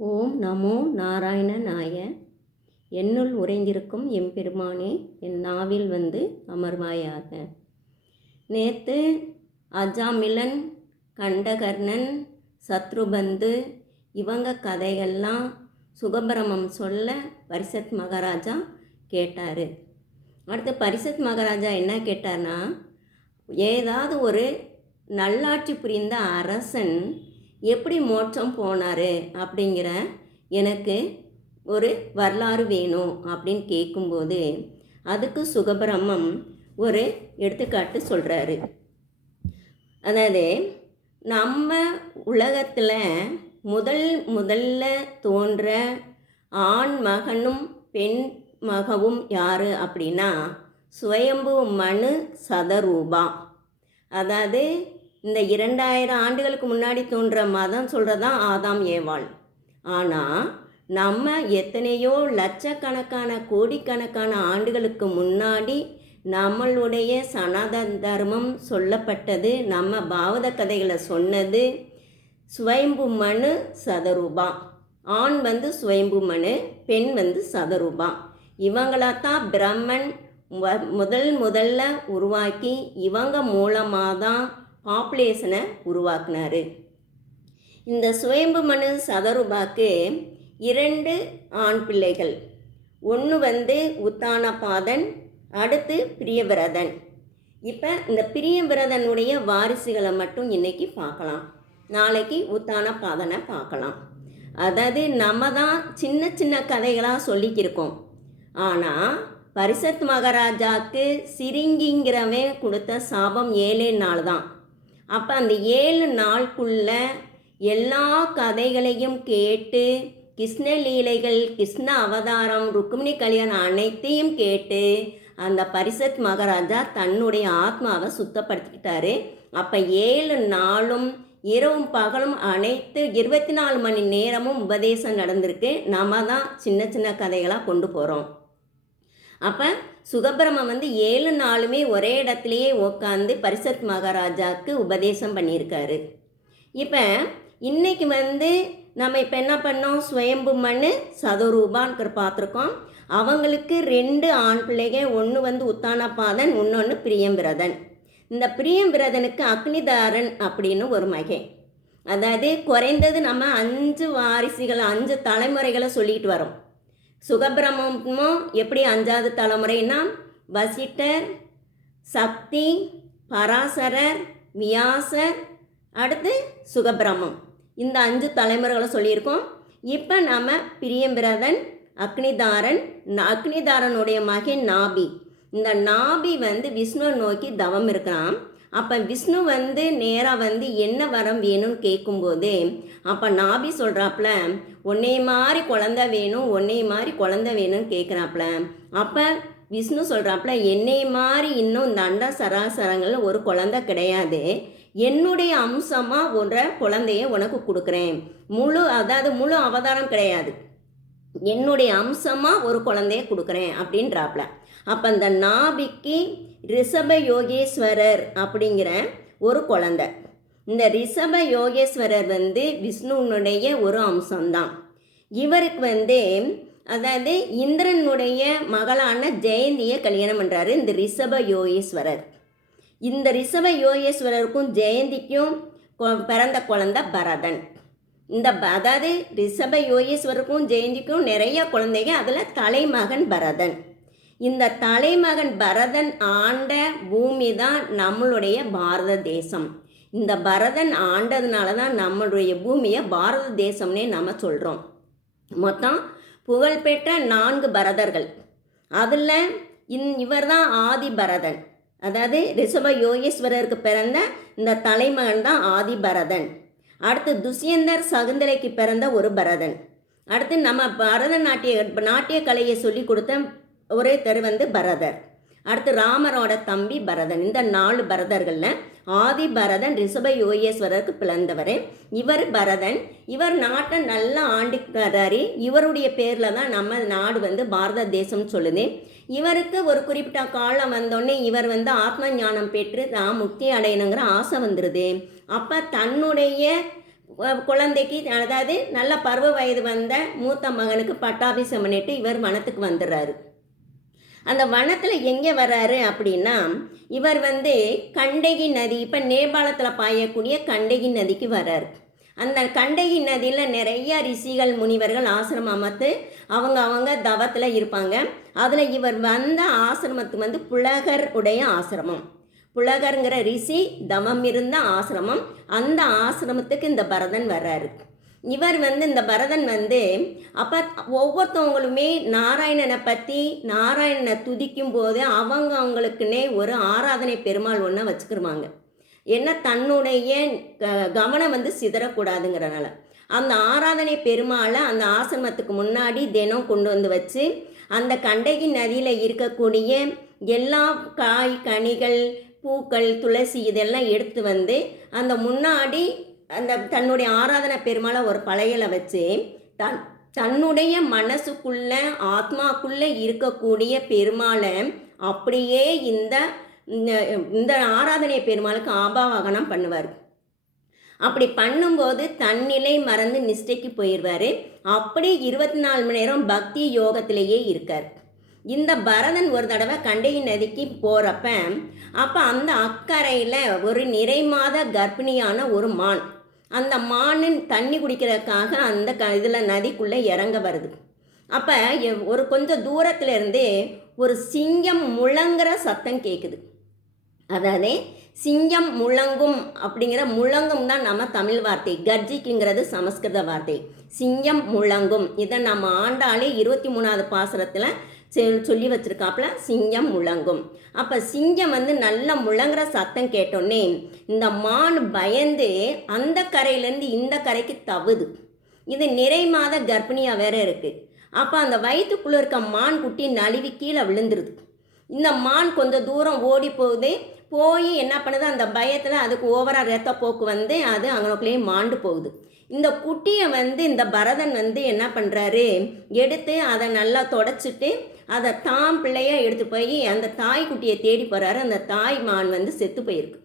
ஓம் நமோ நாராயணனாய. என்னுள் உறைந்திருக்கும் எம்பெருமானே, என் நாவில் வந்து அமர்வாயாக. நேற்று அஜாமிலன், கண்டகர்ணன், சத்ருபந்து இவங்க கதைகள்லாம் சுகபிரமம் சொல்ல பரிசத் மகாராஜா கேட்டார். அடுத்து பரிசத் மகாராஜா என்ன கேட்டார்னா, ஏதாவது ஒரு நல்லாட்சி புரிந்த அரசன் எப்படி மோட்சம் போனார் அப்படிங்கிற எனக்கு ஒரு வரலாறு வேணும் அப்படின்னு கேட்கும்போது அதுக்கு சுகபிரம்மம் ஒரு எடுத்துக்காட்டு சொல்கிறாரு. அதாவது நம்ம உலகத்தில் முதல்ல தோன்ற ஆண் மகனும் பெண் மகவும் யார் அப்படின்னா சுயம்பு மனு சதரூபா. அதாவது இந்த 2000 ஆண்டுகளுக்கு முன்னாடி தோன்ற மதம் சொல்கிறதான் ஆதாம் ஏவாள். ஆனால் நம்ம எத்தனையோ லட்சக்கணக்கான கோடிக்கணக்கான ஆண்டுகளுக்கு முன்னாடி நம்மளுடைய சனாதன தர்மம் சொல்லப்பட்டது, நம்ம பாவத கதைகளை சொன்னது சுயம்பு மனு சதரூபா. ஆண் வந்து சுயம்பு மனு, பெண் வந்து சதரூபா. இவங்களாத்தான் பிரம்மன் முதல்ல உருவாக்கி இவங்க மூலமாக தான் பாப்புலேஷனை உருவாக்குனார். இந்த சுயம்பு மனு சதரூபாக்கு 2 ஆண் பிள்ளைகள். ஒன்று வந்து உத்தானபாதன், அடுத்து பிரியவிரதன். இப்போ இந்த பிரியவிரதனுடைய வாரிசுகளை மட்டும் இன்றைக்கி பார்க்கலாம், நாளைக்கு உத்தானபாதனை பார்க்கலாம். அதாவது நம்ம தான் சின்ன சின்ன கதைகளாக சொல்லிக்கிருக்கோம். ஆனால் பரிசத் மகாராஜாவுக்கு சிரிங்கிங்கிறவன் கொடுத்த சாபம் 7 நாள் தான். அப்போ அந்த 7 நாளுக்குள்ள எல்லா கதைகளையும் கேட்டு கிருஷ்ண லீலைகள், கிருஷ்ண அவதாரம், ருக்மிணி கல்யாணம் அனைத்தையும் கேட்டு அந்த பரிசத் மகாராஜா தன்னுடைய ஆத்மாவை சுத்தப்படுத்திக்கிட்டாரு. அப்போ 7 நாளும் இரவும் பகலும் அனைத்து 24 மணி நேரமும் உபதேசம் நடந்திருக்கு. நம்ம தான் சின்ன சின்ன கதைகளாக கொண்டு போகிறோம். அப்போ சுகபிரமம் வந்து 7 நாளுமே ஒரே இடத்துலையே உட்காந்து பரிசத் மகாராஜாவுக்கு உபதேசம் பண்ணியிருக்காரு. இப்போ இன்றைக்கி வந்து நம்ம இப்போ என்ன பண்ணோம், சுயம்பு மனு சதரூபான்னு பார்த்துருக்கோம். அவங்களுக்கு 2 ஆண் பிள்ளைகள், ஒன்று வந்து உத்தானபாதன், இன்னொன்று பிரியம்பிரதன். இந்த பிரியம்பிரதனுக்கு அக்னிதாரன் அப்படின்னு ஒரு மகன். அதாவது குறைந்தது நம்ம 5 வாரிசுகளை 5 தலைமுறைகளை சொல்லிட்டு வரோம். சுகபிரமமும் எப்படி 5வது தலைமுறைனா வசிட்டர், சக்தி, பராசரர், வியாசர், அடுத்து சுகபிரமம், இந்த 5 தலைமுறைகளை சொல்லியிருக்கோம். இப்போ நம்ம பிரியம்பிரதன், அக்னிதாரன், அக்னிதாரனுடைய மகன் நாபி. இந்த நாபி வந்து விஷ்ணுவை நோக்கி தவம் இருக்கிறான். அப்போ விஷ்ணு வந்து நேராக வந்து என்ன வரம் வேணும்னு கேட்கும்போது அப்போ நாபி சொல்கிறாப்புல, உன்னை மாதிரி குழந்த வேணும், உன்னை மாதிரி குழந்த வேணும்னு கேட்குறாப்புல. அப்போ விஷ்ணு சொல்கிறாப்புல, என்னை மாதிரி இன்னும் இந்த அண்ட சராசரங்களில் ஒரு குழந்தை கிடையாது, என்னுடைய அம்சமாக ஒரு குழந்தைய உனக்கு கொடுக்குறேன். அதாவது முழு அவதாரம் கிடையாது, என்னுடைய அம்சமாக ஒரு குழந்தைய கொடுக்குறேன் அப்படின்றாப்புல. அப்போ அந்த நாபிக்கு ரிஷப யோகேஸ்வரர் அப்படிங்கிற ஒரு குழந்தை. இந்த ரிஷப யோகேஸ்வரர் வந்து விஷ்ணுனுடைய ஒரு அம்சம்தான். இவருக்கு வந்து அதாவது இந்திரனுடைய மகளான ஜெயந்தியை கல்யாணம் பண்ணுறாரு இந்த ரிஷப யோகேஸ்வரர். இந்த ரிஷப யோகேஸ்வரருக்கும் ஜெயந்திக்கும் பிறந்த குழந்தை பரதன். அதாவது ரிஷப யோகேஸ்வரருக்கும் ஜெயந்திக்கும் நிறைய குழந்தைங்க, அதில் தலைமகன் பரதன். இந்த தலைமகன் பரதன் ஆண்ட பூமி தான் நம்மளுடைய பாரத தேசம். இந்த பரதன் ஆண்டதுனால தான் நம்மளுடைய பூமியை பாரத தேசம்னே நம்ம சொல்கிறோம். மொத்தம் புகழ்பெற்ற 4 பரதர்கள். அதில் இவர் தான் ஆதி பரதன். அதாவது ரிஷப யோகேஸ்வரருக்கு பிறந்த இந்த தலைமகன் தான் ஆதி பரதன். அடுத்து துஷ்யந்தர் சகுந்தலைக்கு பிறந்த ஒரு பரதன். அடுத்து நம்ம நாட்டிய கலையை சொல்லி கொடுத்த ஒருத்தர் வந்து பரதர். அடுத்து ராமரோட தம்பி பரதன். இந்த 4 பரதர்களில் ஆதி பரதன் ரிஷப யோகேஸ்வரருக்கு பிறந்தவர். இவர் பரதன். இவர் நாட்டை நல்லா ஆண்டிக்கிறாரு. இவருடைய பேரில் தான் நம்ம நாடு வந்து பாரத தேசம் சொல்லுது. இவருக்கு ஒரு குறிப்பிட்ட காலம் வந்தோடனே இவர் வந்து ஆத்ம ஞானம் பெற்று தான் முக்தி அடையணுங்கிற ஆசை வந்துடுது. அப்போ தன்னுடைய குழந்தைக்கு, அதாவது நல்ல பருவ வயது வந்த மூத்த மகனுக்கு பட்டாபிஷேகம் பண்ணிட்டு இவர் வனத்துக்கு வந்துடுறாரு. அந்த வனத்தில் எங்கே வர்றாரு அப்படின்னா, இவர் கண்டகி நதி, இப்போ நேபாளத்தில் பாயக்கூடிய கண்டகி நதிக்கு வர்றாரு. அந்த கண்டகி நதியில் நிறைய ரிஷிகள் முனிவர்கள் ஆசிரமம் அமைத்து அவங்க தவத்தில் இருப்பாங்க. அதில் இவர் வந்த ஆசிரமத்துக்கு புலகர் உடைய ஆசிரமம். புலகருங்கிற ரிஷி தவம் இருந்த ஆசிரமம். அந்த ஆசிரமத்துக்கு இந்த பரதன் வர்றாரு. இவர் இந்த பரதன் அப்போ ஒவ்வொருத்தவங்களுமே நாராயணனை பற்றி நாராயணனை துதிக்கும் போது அவங்களுக்குன்னே ஒரு ஆராதனை பெருமாள் ஒன்று வச்சுக்கிருவாங்க. ஏன்னா தன்னுடைய கவனம் சிதறக்கூடாதுங்கிறனால அந்த ஆராதனை பெருமாளை அந்த ஆசிரமத்துக்கு முன்னாடி தினம் கொண்டு வச்சு அந்த கண்டகி நதியில் இருக்கக்கூடிய எல்லா காய் கனிகள் பூக்கள் துளசி இதெல்லாம் எடுத்து அந்த முன்னாடி அந்த தன்னுடைய ஆராதனை பெருமாளை ஒரு பழையலை வச்சு தன்னுடைய மனசுக்குள்ள ஆத்மாக்குள்ளே இருக்கக்கூடிய பெருமாளை அப்படியே இந்த ஆராதனை பெருமாளுக்கு ஆபாவாகனம் பண்ணுவார். அப்படி பண்ணும்போது தன்னிலை மறந்து நிஷ்டைக்கு போயிடுவார். அப்படி 24 மணி நேரம் பக்தி யோகத்திலேயே இருக்கார். இந்த பரதன் ஒரு தடவை கண்டகி நதிக்கு போகிறப்ப அப்போ அந்த அக்கறையில் ஒரு நிறைமாத கர்ப்பிணியான ஒரு மான், அந்த மான் தண்ணி குடிக்கிறதுக்காக அந்த இதில் நதிக்குள்ளே இறங்க வருது. அப்போ ஒரு கொஞ்சம் தூரத்தில் இருந்தே ஒரு சிங்கம் முழங்குற சத்தம் கேட்குது. அதாவது சிங்கம் முழங்கும் அப்படிங்கிற முழங்கும் தான் நம்ம தமிழ் வார்த்தை, கர்ஜிக்குங்கிறது சமஸ்கிருத வார்த்தை. சிங்கம் முழங்கும் இதை நம்ம ஆண்டாளே 23வது பாசுரத்தில் சொல்லி வச்சுருக்காப்புல, சிங்கம் முழங்கும். அப்போ சிங்கம் நல்ல முழங்குற சத்தம் கேட்டோன்னே இந்த மான் பயந்து அந்த கரையிலேருந்து இந்த கரைக்கு தவுது. இது நிறை மாத கர்ப்பிணியாக வேற இருக்குது. அப்போ அந்த வயிற்றுக்குள்ளே இருக்க மான் குட்டி நழுவி கீழே விழுந்துருது. இந்த மான் கொஞ்சம் தூரம் ஓடி போய் என்ன பண்ணுது, அந்த பயத்தில் அதுக்கு ஓவராக ரத்த போக்கு அது அங்கனக்குள்ளேயே மாண்டு போகுது. இந்த குட்டியை இந்த பரதன் என்ன பண்ணுறாரு, எடுத்து அதை நல்லா தொடச்சிட்டு அதை தான் பிள்ளையாக எடுத்து போய் அந்த தாய் குட்டியை தேடி போகிறாரு. அந்த தாய் மான் செத்து போயிருக்கு.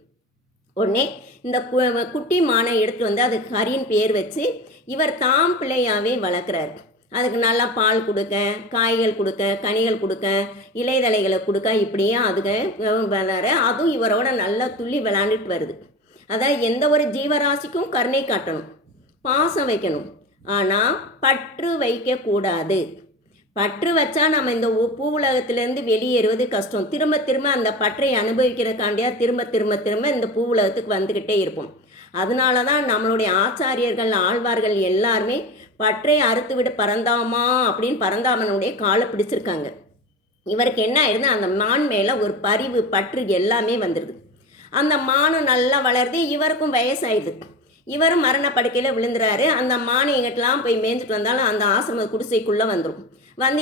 உடனே இந்த குட்டி மானை எடுத்து அதுக்கு ஹரின்னு பேர் வச்சு இவர் தாம் பிள்ளையாகவே வளர்க்குறாரு. அதுக்கு நல்லா பால் கொடுக்க, காய்கள் கொடுக்க, கனிகள் கொடுக்க, இலைதலைகளை கொடுக்க, இப்படியே அதுக்கு வளர அதுவும் இவரோட நல்லா துள்ளி விளாண்டுட்டு வருது. அதாவது எந்த ஒரு ஜீவராசிக்கும் கருணை காட்டணும், பாசம் வைக்கணும், ஆனால் பற்று வைக்கக்கூடாது. பற்று வச்சா நம்ம இந்த பூ உலகத்திலேருந்து வெளியேறுவது கஷ்டம். திரும்ப திரும்ப அந்த பற்றை அனுபவிக்கிறதுக்காண்டியா திரும்ப திரும்ப திரும்ப இந்த பூ உலகத்துக்கு வந்துக்கிட்டே இருப்போம். அதனால தான் நம்மளுடைய ஆச்சாரியர்கள் ஆழ்வார்கள் எல்லாருமே பற்றை அறுத்து விட பரந்தாமா அப்படின்னு பரந்தாமனுடைய காலை பிடிச்சிருக்காங்க. இவருக்கு என்ன ஆயிடுது, அந்த மான் மேலே ஒரு பரிவு பற்று எல்லாமே வந்துடுது. அந்த மானும் நல்லா வளருது, இவருக்கும் வயசாயிடுது. இவரும் மரணப்படுக்கையில் விழுந்துறாரு. அந்த மானை எங்கிட்டலாம் போய் மேய்ஞ்சிட்டு வந்தாலும் அந்த ஆசிரம குடிசைக்குள்ளே வந்துடும்.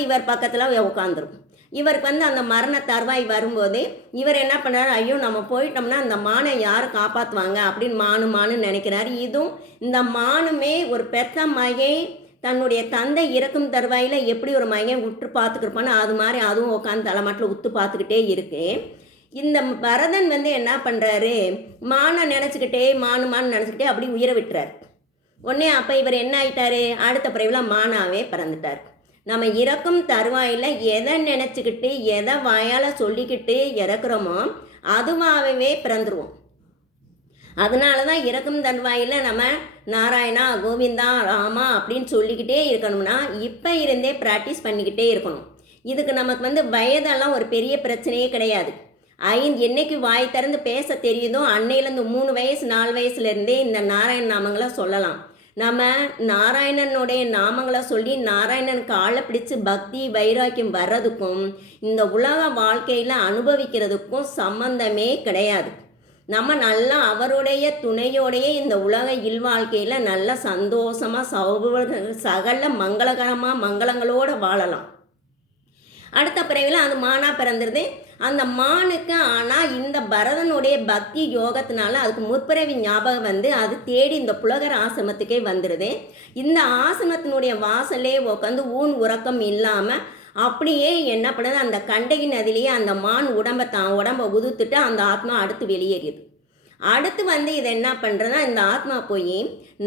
இவர் பக்கத்தில் உட்காந்துரும். இவருக்கு அந்த மரண தருவாய் வரும்போது இவர் என்ன பண்ணுறாரு, ஐயோ நம்ம போயிட்டோம்னா அந்த மானை யாரை காப்பாற்றுவாங்க அப்படின்னு மானு நினைக்கிறாரு. இதுவும் இந்த மானுமே ஒரு பெத்த மகன் தன்னுடைய தந்தை இறக்கும் தருவாயில் எப்படி ஒரு மகன் உற்று பார்த்துக்கிருப்பானோ அது மாதிரி அதுவும் உட்காந்து தலைமாட்டில் உத்து பார்த்துக்கிட்டே இருக்கு. இந்த பரதன் என்ன பண்ணுறாரு, மானை நினச்சிக்கிட்டே மானு நினச்சிக்கிட்டே அப்படி உயிரை விட்டுறாரு. உடனே அப்போ இவர் என்ன ஆகிட்டாரு, அடுத்த பிறவில மானாவே பிறந்துட்டார். நம்ம இறக்கும் தருவாயில் எதை நினச்சிக்கிட்டு எதை வாயால் சொல்லிக்கிட்டு இறக்குறோமோ அதுவாகவே பிறந்துருவோம். அதனால தான் இறக்கும் தருவாயில் நம்ம நாராயணா கோவிந்தா ராமா அப்படின்னு சொல்லிக்கிட்டே இருக்கணும்னா இப்போ இருந்தே ப்ராக்டிஸ் பண்ணிக்கிட்டே இருக்கணும். இதுக்கு நமக்கு வயதெல்லாம் ஒரு பெரிய பிரச்சனையே கிடையாது. என்னைக்கு வாய் திறந்து பேச தெரியுதோ அன்னையிலேருந்து 3 வயசு 4 வயசுலேருந்தே இந்த நாராயண நாமங்களை சொல்லலாம். நம்ம நாராயணனுடைய நாமங்களை சொல்லி நாராயணன் காலை பிடிச்சு பக்தி வைராக்கியம் வர்றதுக்கும் இந்த உலக வாழ்க்கையில் அனுபவிக்கிறதுக்கும் சம்பந்தமே கிடையாது. நம்ம நல்லா அவருடைய துணையோடைய இந்த உலக இல்வாழ்க்கையில் நல்ல சந்தோஷமாக சகல மங்களகரமாக மங்களங்களோடு வாழலாம். அடுத்த பிறவில அது மானா பிறந்துருது. அந்த மானுக்கு ஆனால் இந்த பரதனுடைய பக்தி யோகத்தினால அதுக்கு முற்பிறவி ஞாபகம் அது தேடி இந்த புலகர் ஆசிரமத்துக்கே வந்துடுது. இந்த ஆசிரமத்தினுடைய வாசலே உட்காந்து உறக்கம் இல்லாமல் அப்படியே என்ன பண்ணுது, அந்த கண்டகி நதிலேயே அந்த மான் உடம்பை உடம்பை உதுத்துட்டு அந்த ஆத்மா அடுத்து வெளியேறியது. அடுத்து வந்து இது என்ன பண்ணுறதுன்னா, இந்த ஆத்மா போய்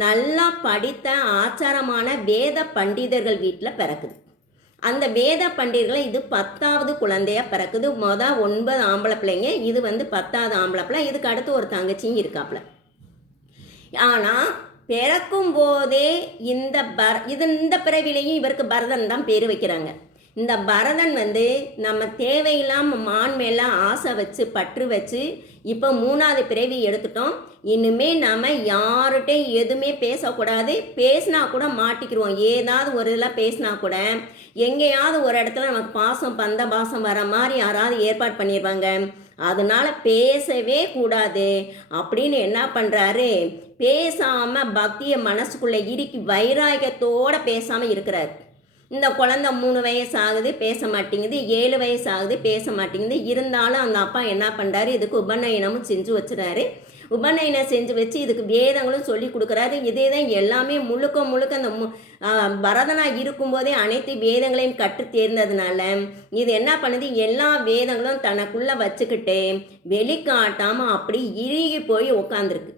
நல்லா படித்த ஆச்சாரமான வேத பண்டிதர்கள் வீட்டில் பிறக்குது. அந்த வேத பண்டிதர்கள் இது 10வது குழந்தையாக பிறக்குது. 9 ஆம்பளை பிள்ளைங்க, இது வந்து 10வது ஆம்பளை பிள்ளை. இதுக்கு அடுத்து ஒரு தங்கச்சியும் இருக்காப்புல. ஆனால் பிறக்கும் போதே இந்த பிறவிலையும் இவருக்கு பரதன் தான் பேர் வைக்கிறாங்க. இந்த பரதன் வந்து நம்ம தேவையில்லாமல் மான் மேலே ஆசை வச்சு பற்று வச்சு இப்போ 3வது பிறவி எடுத்துட்டோம். இன்னுமே நம்ம யார்கிட்டையும் எதுவுமே பேசக்கூடாது. பேசினா கூட மாட்டிக்கிடுவோம். ஏதாவது ஒரு இதில் பேசினா கூட எங்கேயாவது ஒரு இடத்துல நமக்கு பாசம் வர மாதிரி யாராவது ஏற்பாடு பண்ணிடுவாங்க. அதனால பேசவே கூடாது அப்படின்னு என்ன பண்ணுறாரு, பேசாமல் பக்தியை மனசுக்குள்ளே இறுக்கி வைராகியத்தோடு பேசாமல் இருக்கிறார். இந்த குழந்தை 3 வயசு ஆகுது, பேச மாட்டேங்குது. 7 வயசு ஆகுது, பேச மாட்டேங்குது. இருந்தாலும் அந்த அப்பா என்ன பண்ணுறாரு, இதுக்கு உபநயனமும் செஞ்சு வச்சுறாரு. உபநயனம் செஞ்சு வச்சு இதுக்கு வேதங்களும் சொல்லி கொடுக்குறாரு. இதே தான் எல்லாமே முழுக்க அந்த பரதனாக இருக்கும்போதே அனைத்து வேதங்களையும் கற்று தேர்ந்ததுனால இது என்ன பண்ணுது, எல்லா வேதங்களும் தனக்குள்ளே வச்சுக்கிட்டு வெளிக்காட்டாமல் அப்படி இறுகி போய் உட்காந்துருக்கு.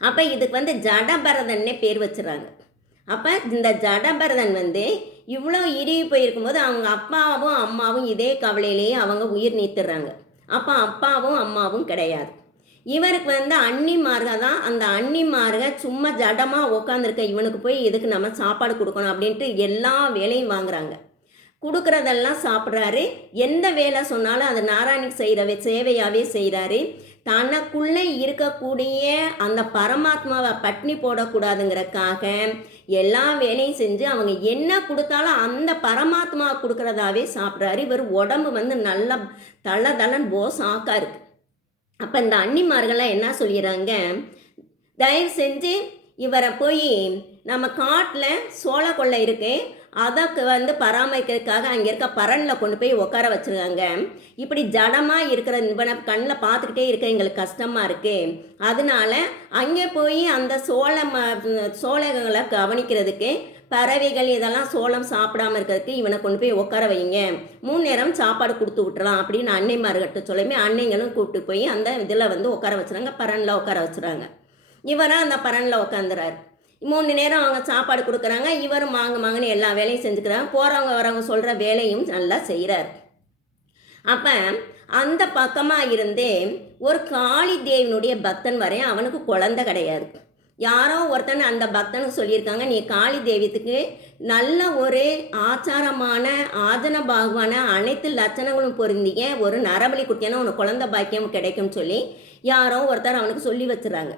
அப்போ இதுக்கு வந்து ஜடபரதன்னே பேர் வச்சுறாங்க. அப்போ இந்த ஜடபரதன் வந்து இவ்வளோ இறுகி போயிருக்கும்போது அவங்க அப்பாவும் அம்மாவும் இதே கவலையிலேயே அவங்க உயிர் நீத்துடுறாங்க. அப்போ அப்பாவும் அம்மாவும் கிடையாது. இவருக்கு வந்து அன்னிமார்க தான். அந்த அன்னிமார்க சும்மா ஜடமாக உட்காந்துருக்க இவனுக்கு போய் இதுக்கு நம்ம சாப்பாடு கொடுக்கணும் அப்படின்ட்டு எல்லா வேலையும் வாங்குறாங்க. கொடுக்குறதெல்லாம் சாப்பிட்றாரு. எந்த வேலை சொன்னாலும் அது நாராயணுக்கு செய்கிற சேவையாகவே செய்கிறாரு. தனக்குள்ளே இருக்கக்கூடிய அந்த பரமாத்மாவை பட்னி போடக்கூடாதுங்கிறக்காக எல்லா வேலையும் செஞ்சு அவங்க என்ன கொடுத்தாலும் அந்த பரமாத்மா கொடுக்குறதாவே சாப்பிட்றாரு. இவர் உடம்பு வந்து நல்லா தளன் போஸ் ஆக்கா இருக்கு. அப்போ இந்த அன்னிமார்கள்லாம் என்ன சொல்லிடுறாங்க, தயவு செஞ்சு இவரை போய் நம்ம காட்டில் சோள கொள்ளை இருக்கு, அதற்கு வந்து பராமரிக்கிறதுக்காக அங்கே இருக்க பரனில் கொண்டு போய் உட்கார வச்சுருக்காங்க. இப்படி ஜடமாக இருக்கிற இவனை கண்ணில் பார்த்துக்கிட்டே இருக்க எங்களுக்கு கஷ்டமாக இருக்குது. அதனால அங்கே போய் அந்த சோளங்களை கவனிக்கிறதுக்கு பறவைகள் இதெல்லாம் சோளம் சாப்பிடாமல் இருக்கிறதுக்கு இவனை கொண்டு போய் உட்கார வைங்க, 3 நேரம் சாப்பாடு கொடுத்து விட்டுறலாம் அப்படின்னு அன்னைமார்கிட்ட சொல்லுமே. அன்னைங்களும் கூப்பிட்டு போய் அந்த இதில் வந்து உட்கார வச்சுறாங்க, பரனில் உட்கார வச்சுறாங்க. இவராக அந்த பரனில் உட்காந்துறாரு. 3 நேரம் அவங்க சாப்பாடு கொடுக்குறாங்க. இவரும் மாங்கன்னு எல்லா வேலையும் செஞ்சுக்கிறாங்க. போகிறவங்க வரவங்க சொல்கிற வேலையும் நல்லா செய்கிறார். அப்போ அந்த பக்கமாக இருந்து ஒரு காளி தேவினுடைய பக்தன் வரையும் அவனுக்கு குழந்தை கிடையாது. யாரோ ஒருத்தன் அந்த பக்தனுக்கு சொல்லியிருக்காங்க, நீ காளி தெய்வத்துக்கு நல்ல ஒரு ஆச்சாரமான ஆஜன பாகுவான அனைத்து லட்சணங்களும் பொருந்திய ஒரு நரபலி குட்டியான உனக்கு குழந்தை பாக்கியம் கிடைக்கும்னு சொல்லி யாரோ ஒருத்தர் அவனுக்கு சொல்லி வச்சுறாங்க.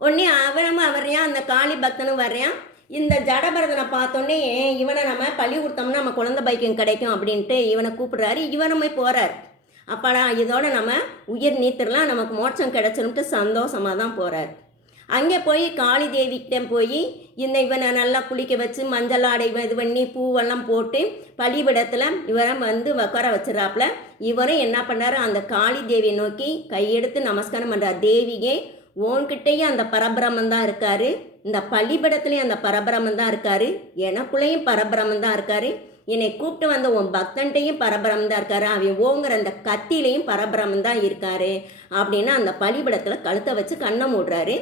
உடனே அவன் வர்றான், அந்த காளி பக்தனும் வர்றான். இந்த ஜடபரதனை பார்த்தோன்னே இவனை நம்ம பள்ளி கொடுத்தோம்னா நம்ம குழந்தை பாக்கியம் கிடைக்கும் அப்படின்ட்டு இவனை கூப்பிடுறாரு. இவனுமே போகிறார். அப்பாடா இதோட நம்ம உயிர் நீத்திரலாம், நமக்கு மோட்சம் கிடைச்சிரும்ட்டு சந்தோஷமாக தான் போகிறார். அங்கே போய் காளி தேவிக்கிட்ட போய் இவனை நல்லா குளிக்க வச்சு மஞ்சள் ஆடை இது பண்ணி பூவெல்லாம் போட்டு பலிபிடத்தில் இவரை வந்து உட்கார வச்சுறாப்புல. இவரும் என்ன பண்ணார், அந்த காளி தேவியை நோக்கி கையெடுத்து நமஸ்காரம் பண்ணுறார். தேவியே, உன்கிட்டையும் அந்த பரபிரமன் தான் இருக்காரு, இந்த பலிபிடத்துலேயும் அந்த பரபிரமன் தான் இருக்காரு, எனக்குள்ளேயும் பரபிரமன் தான் இருக்காரு, என்னை கூப்பிட்டு வந்த உன் பக்தன்ட்டையும் பரபிரமன் தான் இருக்காரு, அவன் ஓங்குற அந்த கத்திலையும் பரபிரமன் தான் இருக்காரு அப்படின்னு அந்த பலிபிடத்தில் கழுத்தை வச்சு கண்ணை மூடுறாரு.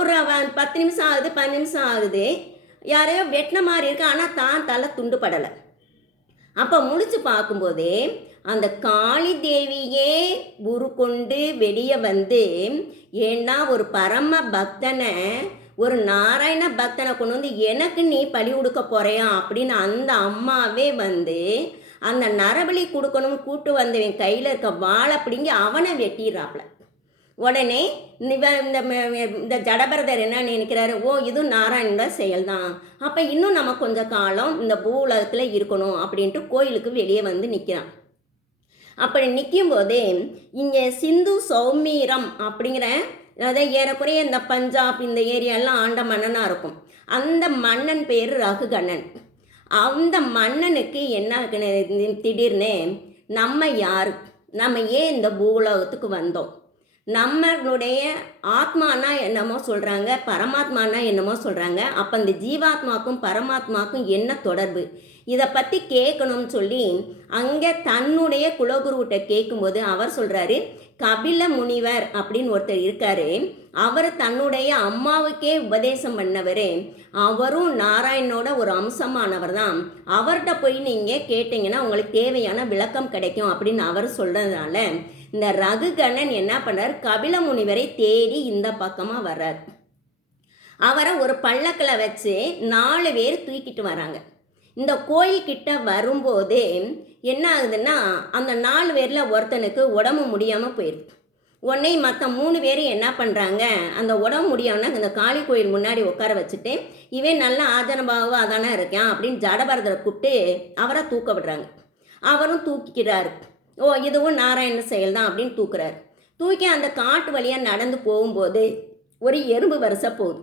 ஒரு 10 நிமிஷம் ஆகுது, 15 நிமிஷம் ஆகுது. யாரையோ வெட்டின மாதிரி இருக்கு, ஆனால் தான் தலை துண்டு படலை. அப்போ முடிச்சு பார்க்கும்போதே அந்த காளி தேவியே உருக்கொண்டு வெளியே வந்து, ஏன்னா ஒரு பரம பக்தனை, ஒரு நாராயண பக்தனை கொண்டு வந்து எனக்கு நீ பலி கொடுக்க போறியா அப்படின்னு அந்த அம்மாவே வந்து அந்த நரபலி கொடுக்கணும்னு கூட்டு வந்தவன் கையில் இருக்க வாழை பிடிங்கி அவனை வெட்டிடுறாப்புல. உடனே இந்த ஜடபரதர் என்ன நினைக்கிறாரு, ஓ இது நாராயணோட செயல் தான், அப்போ இன்னும் நம்ம கொஞ்சம் காலம் இந்த பூலகத்தில் இருக்கணும் அப்படின்ட்டு கோயிலுக்கு வெளியே வந்து நிற்கிறான். அப்படி நிற்கும்போது இங்கே சிந்து சௌமீரம் அப்படிங்கிற, அதாவது ஏறக்குறைய இந்த பஞ்சாப் இந்த ஏரியாலாம் ஆண்ட மன்னனாக இருக்கும். அந்த மன்னன் பேர் ரகுகணன். அந்த மன்னனுக்கு என்ன திடீர்னு நம்ம யார், நம்ம ஏன் இந்த பூலோகத்துக்கு வந்தோம், நம்மளுடைய ஆத்மானா என்னமோ சொல்கிறாங்க, பரமாத்மானா என்னமோ சொல்கிறாங்க. அப்போ இந்த ஜீவாத்மாக்கும் பரமாத்மாக்கும் என்ன தொடர்பு, இதை பற்றி கேட்கணும்னு சொல்லி அங்கே தன்னுடைய குலகுருவிட்ட கேட்கும்போது அவர் சொல்கிறாரு, கபில முனிவர் அப்படின்னு ஒருத்தர் இருக்காரு, அவர் தன்னுடைய அம்மாவுக்கே உபதேசம் பண்ணவர், அவரும் நாராயணனோட ஒரு அம்சமானவர் தான், அவர்கிட்ட போய் நீங்கள் கேட்டிங்கன்னா உங்களுக்கு தேவையான விளக்கம் கிடைக்கும் அப்படின்னு அவர் சொல்கிறதுனால இந்த ரகுகணன் என்ன பண்ணார், கபில முனிவரை தேடி இந்த பக்கமாக வர்றார். அவரை ஒரு பல்லக்கில் வச்சு 4 பேர் தூக்கிட்டு வராங்க. இந்த கோயில்கிட்ட வரும்போது என்ன ஆகுதுன்னா, அந்த 4 பேரில் ஒருத்தனுக்கு உடம்பு முடியாமல் போயிடுது. உடனே மற்ற 3 பேர் என்ன பண்ணுறாங்க, அந்த உடம்பு முடியாமல் அந்த காளி கோயில் முன்னாடி உட்கார வச்சுட்டு, இவன் நல்ல ஆஜனபாவாக தானே இருக்கான் அப்படின்னு ஜடபரதரை கூப்பிட்டு அவரை தூக்க விடுறாங்க. அவரும் தூக்கிக்கிறாரு. ஓ, இதுவும் நாராயண செயல் தான் அப்படின்னு தூக்குறாரு. தூக்கி அந்த காட்டு வழியாக நடந்து போகும்போது ஒரு எறும்பு வரிசை போகுது.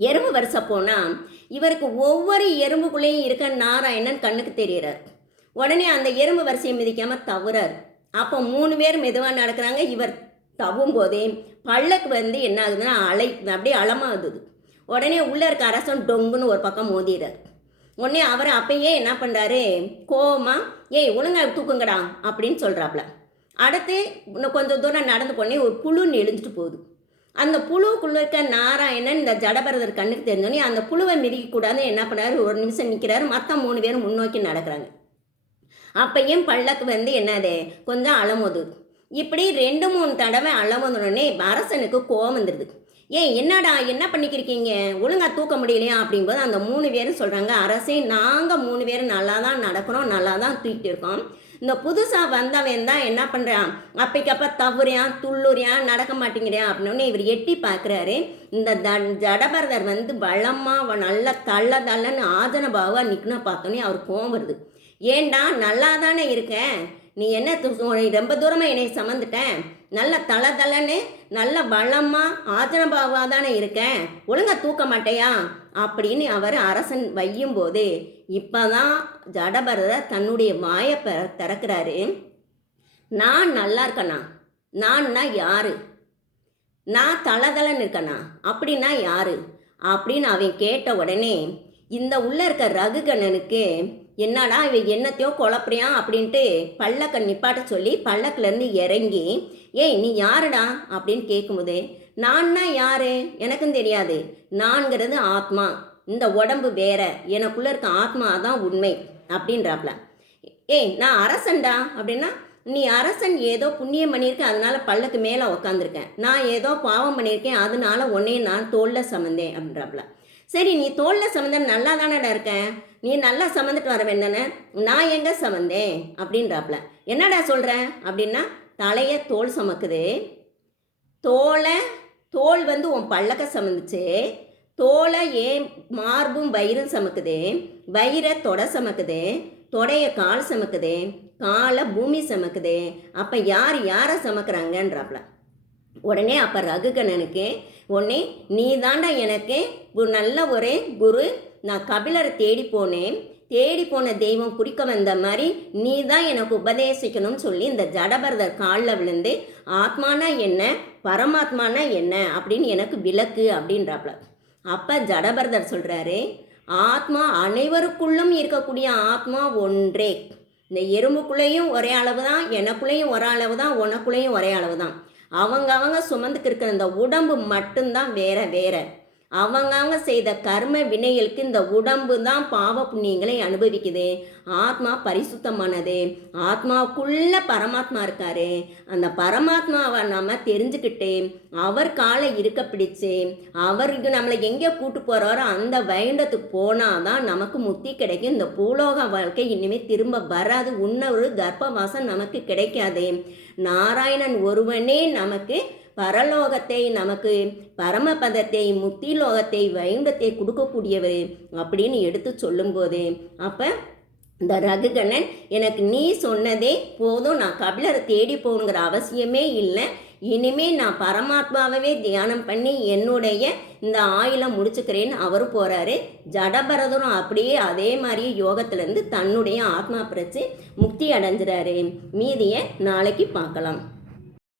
எறும்பு வரிசை போனால் இவருக்கு ஒவ்வொரு எறும்புக்குள்ளேயும் இருக்க நாராயணன் கண்ணுக்கு தெரிகிறார். உடனே அந்த எறும்பு வரிசையை மிதிக்காமல் தவறார். அப்போ 3 பேர் மெதுவாக நடக்கிறாங்க. இவர் தவும் போதே பல்லக்கு என்ன ஆகுதுன்னா அப்படியே அலமாகுது. உடனே உள்ளே இருக்க அரசன் டொங்குன்னு ஒரு பக்கம் மோதிடுறார். உடனே அவர் அப்பயே என்ன பண்ணுறாரு, கோவமா, ஏய் ஒழுங்கா தூக்குங்கடா அப்படின்னு சொல்கிறாப்புல. அடுத்து இன்னும் கொஞ்சம் தூரம் நடந்து போனே ஒரு புழு நெளிஞ்சிட்டு போகுது. அந்த புழுக்குள்ளே இருக்க நாராயணன் இந்த ஜடபரதர் கண்ணுக்கு தெரிஞ்சோடனே அந்த புழுவை மிதிக்கக்கூடாதுன்னு என்ன பண்ணுறாரு, ஒரு நிமிஷம் நிற்கிறாரு. மற்ற 3 பேரும் முன்னோக்கி நடக்கிறாங்க. அப்பையும் பல்லக்கு என்னது கொஞ்சம் அலமோது. இப்படி 2-3 தடவை அலமோதுனே அரசனுக்கு கோவம் வந்துடுது. ஏன் என்னடா என்ன பண்ணிக்கிருக்கீங்க, ஒழுங்கா தூக்க முடியலையா அப்படிங்கும்போது அந்த 3 பேரும் சொல்கிறாங்க, அரசே நாங்கள் 3 பேரும் நல்லா தான் நடக்கிறோம், நல்லா தான் தூக்கிட்டு இருக்கோம். இந்த புதுசாக வந்தவன் தான் என்ன பண்ணுறான், அப்பைக்கப்போ தவறியான் துள்ளுறியான் நடக்க மாட்டேங்கிறான் அப்படின்னு இவர் எட்டி பார்க்குறாரு. இந்த ஜடபரதர் பலமாக நல்ல தள்ளன்னு ஆஜனபாவாக நிற்கணும் பார்த்தோன்னே அவர் கோவம் வருது. ஏண்டா நல்லா தானே இருக்கேன், நீ என்ன ரொம்ப தூரமாக என்னை சமந்துட்டேன், நல்ல தள்ளன்னு நல்ல பலமாக ஆஜனபாவாக தானே இருக்கேன், ஒழுங்காக தூக்க மாட்டேயா அப்படின்னு அவர் அரசன் வையும்போது இப்போ தான் ஜடபரதர் தன்னுடைய வாயை திறக்கிறாரு. நான் நல்லா இருக்கண்ணா, நான்னா யாரு, நான் தளன்னு இருக்கண்ணா அப்படின்னா யாரு அப்படின்னு அவன் கேட்ட உடனே இந்த உள்ளே இருக்க ரகுகணனுக்கு என்னடா இவன் என்னத்தையோ குழப்பறியான் அப்படின்ட்டு பல்லக்க நிப்பாட்ட சொல்லி பல்லக்கிலேருந்து இறங்கி, ஏய் நீ யாருடா அப்படின்னு கேட்கும்போது, நான்னா யாரு எனக்கும் தெரியாது, நான்கிறது ஆத்மா, இந்த உடம்பு வேற, எனக்குள்ளே இருக்க ஆத்மா தான் உண்மை அப்படின்றாப்ல. ஏய் நான் அரசன்டா அப்படின்னா, நீ அரசன் ஏதோ புண்ணியம் பண்ணியிருக்கேன் அதனால பல்லக்கு மேலே உக்காந்துருக்கேன், நான் ஏதோ பாவம் பண்ணியிருக்கேன் அதனால உன்னையும் நான் தோளில் சமந்தேன் அப்படின்றாப்ல. சரி நீ தோளில் சமந்தன் நல்லா தானடா இருக்கேன், நீ நல்லா சமந்துட்டு வர வேண்டானே, நான் எங்கே சமந்தேன் அப்படின்றாப்ல. என்னடா சொல்கிறேன் அப்படின்னா, தலையை தோல் சமக்குது, தோல் உன் பல்லக்க சமந்துச்சு, தோலை ஏன் மார்பும் வயிறும் சமக்குது, வயிறை தொடை சமக்குது, தொடைய கால் சமக்குது, காலை பூமி சமக்குது, அப்போ யாரை சமக்கிறாங்கன்றாப்ல. உடனே அப்போ ரகுகணனுக்கு உடனே நீ தாண்டா எனக்கு நல்ல ஒரு குரு, நான் கபிலரை தேடி போன தெய்வம் குறிக்க வந்த மாதிரி நீ தான் எனக்கு உபதேசிக்கணும்னு சொல்லி இந்த ஜடபரதர் காலில் விழுந்து ஆத்மானா என்ன பரமாத்மானா என்ன அப்படின்னு எனக்கு விளக்கு அப்படின்றாப்ல. அப்போ ஜடபரதர் சொல்கிறாரு, ஆத்மா அனைவருக்குள்ளும் இருக்கக்கூடிய ஆத்மா ஒன்றே, இந்த எறும்புக்குள்ளேயும் ஒரே அளவு தான், எனக்குள்ளேயும் ஒரே அளவு தான், உனக்குள்ளேயும் ஒரே அளவு தான், அவங்க சுமந்துக்கு இருக்கிற இந்த உடம்பு மட்டும்தான் வேற. அவங்க செய்த கர்ம வினைகளுக்கு இந்த உடம்பு தான் பாவ புண்ணியங்களை அனுபவிக்குது. ஆத்மா பரிசுத்தமானது, ஆத்மாவுக்குள்ள பரமாத்மா இருக்காரு. அந்த பரமாத்மாவை நம்ம தெரிஞ்சுக்கிட்டு அவர் காலை இருக்க பிடிச்சு அவருக்கு நம்மளை எங்கே கூட்டு போகிறாரோ அந்த வைண்டத்துக்கு போனாதான் நமக்கு முக்தி கிடைக்கும். இந்த பூலோக வாழ்க்கை இனிமேல் திரும்ப வராது, இன்னொரு கர்ப்பவாசம் நமக்கு கிடைக்காது. நாராயணன் ஒருவனே நமக்கு பரலோகத்தை, நமக்கு பரமபதத்தை, முக்தி லோகத்தை, வைண்டத்தை கொடுக்கக்கூடியவர் அப்படின்னு எடுத்து சொல்லும்போது அப்போ இந்த ரகுகணன் எனக்கு நீ சொன்னதே போதும், நான் கபிலரை தேடி போகணுங்கிற அவசியமே இல்லை, இனிமேல் நான் பரமாத்மாவே தியானம் பண்ணி என்னுடைய இந்த ஆயுளை முடிச்சுக்கிறேன்னு அவர் போகிறாரு. ஜடபரதரும் அப்படியே அதே மாதிரி யோகத்திலேருந்து தன்னுடைய ஆத்மா பிரித்து முக்தி அடைஞ்சிறாரு. மீதியை நாளைக்கு பார்க்கலாம்.